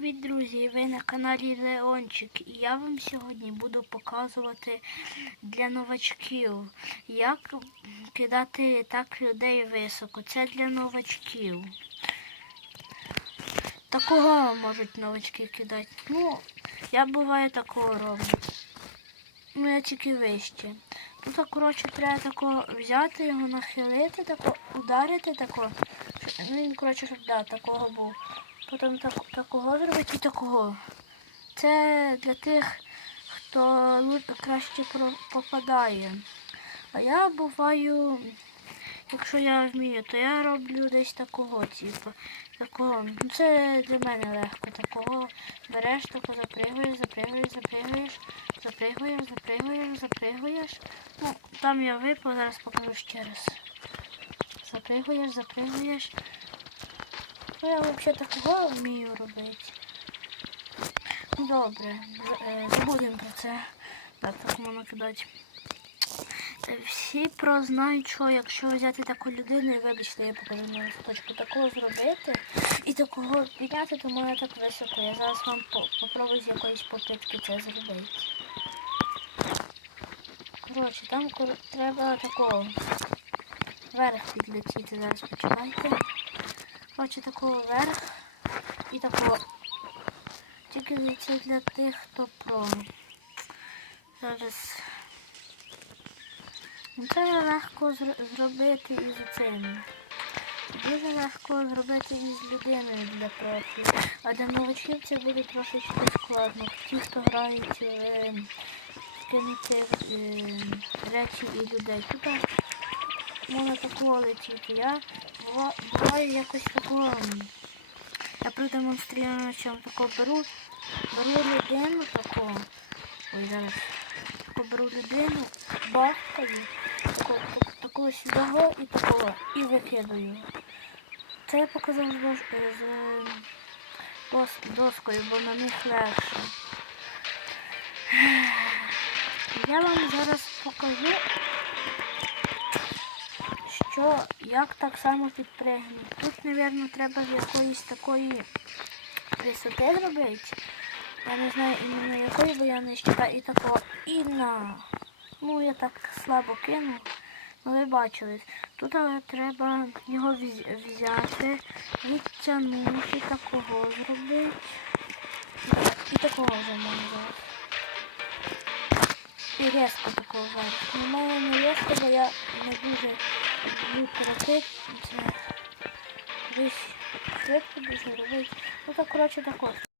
Привіт, друзі! Ви на каналі Леончик. І я вам сьогодні буду показувати для новачків, як кидати так людей високо. Це для новачків. Такого можуть новачки кидати. Ну, я буває такого роблю. Ну, я тільки вище. Тут, коротше, треба такого взяти, його нахилити, тако, ударити тако. Ну, він, коротше, щоб да, такого був. Потім так, такого зробити і такого. Це для тих, хто краще попадає. А я буваю, якщо я вмію, то я роблю десь такого, типу. Такого. Ну, Це для мене легко. Такого береш, тако запригуєш, запригуєш, запригуєш, запригуєш, запригуєш, запригуєш. Там я випав, зараз покажу ще раз. Запригуєш, запригуєш. Ну, я взагалі такого вмію робити. Добре, е, забудемо про це. Так, так можна кидати. Е, Всі про знають, що якщо взяти таку людину, і вибачте, я покажу на листочку, такого зробити і такого підняти, то мене так високо. Я зараз вам по- попробую з якоїсь попитки це зробити. Коротше, там треба такого вверх підлетіти. Зараз почекайте. Коротше, такого вверх і такого. Тільки це для тих, хто про. Зараз. Це легко зробити із цим. Дуже легко зробити із людиною для профі. А для новачків це буде трошечки складно. Ті, хто грають е, кинути е, речі і людей. Тут можна такого летіти. Я буваю якось такого. Я продемонструю на чому такого беру. Беру людину такого. Ой, зараз. Таку беру людину, бахкаю, такого, так- такого сюди і такого, і викидаю. Це я показав з, е, з е, доскою, бо на них легше. Я вам зараз покажу, що як так само підпригнути. Тут, мабуть, треба з якоїсь такої висоти зробити. Я не знаю іменно якої, бо я не щита і такого і на. Ну, я так слабо кину. Ну, ви бачили. Тут але треба його вз- взяти, відтягнути, такого зробити. І такого вже можна. І різко такого. У мене не різко, бо я не дуже люблю крутити. Це десь швидко дуже робити. Ну так, коротше, так от.